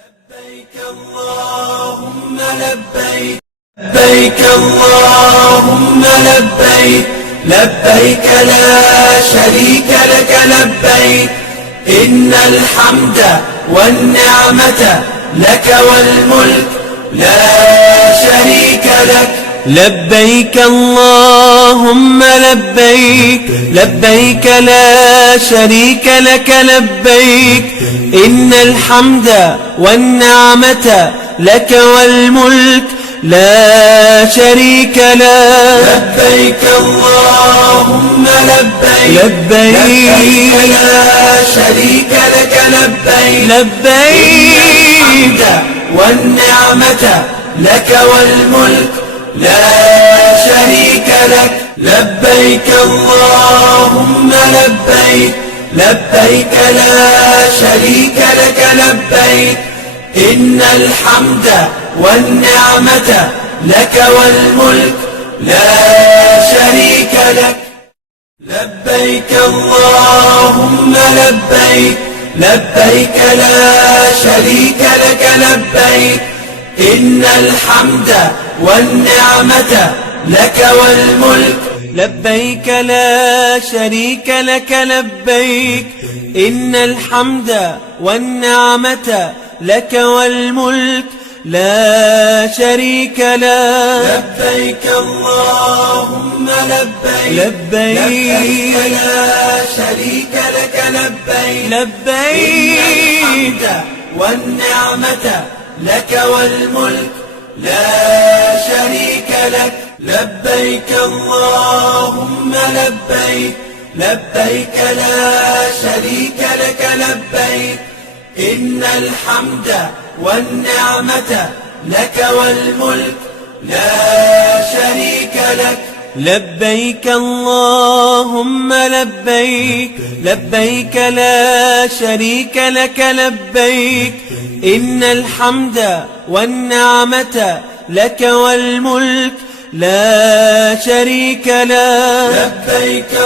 لبيك اللهم لبيك لبيك اللهم لبيك لبيك لا شريك لك لبيك إن الحمد والنعمة لك والملك لا شريك لك لبيك اللهم لبيك لبيك لا شريك لك لبيك إن الحمد والنعمة لك والملك لا شريك لك لبيك اللهم لبيك لبيك لا شريك لك لبيك لبيك والنعمة لك والملك لا شريك لك لبيك اللهم لبيك لبيك لا شريك لك لبيك إن الحمد والنعمة لك والملك لا شريك لك لبيك اللهم لبيك لبيك لا شريك لك لبيك إن الحمد والنعمة لك والملك لبيك لا شريك لك لبيك إن الحمد والنعمة لك والملك لا شريك لك لبيك اللهم لبيك لبيك لا شريك لك لبيك لبيك والنعمة لك والملك لا شريك لك لبيك اللهم لبيك لبيك لا شريك لك لبيك إن الحمد والنعمة لك والملك لا شريك لك لبيك اللهم لبيك لبيك لا شريك لك لبيك إن الحمد والنعمة لك والملك لا شريك لك لبيك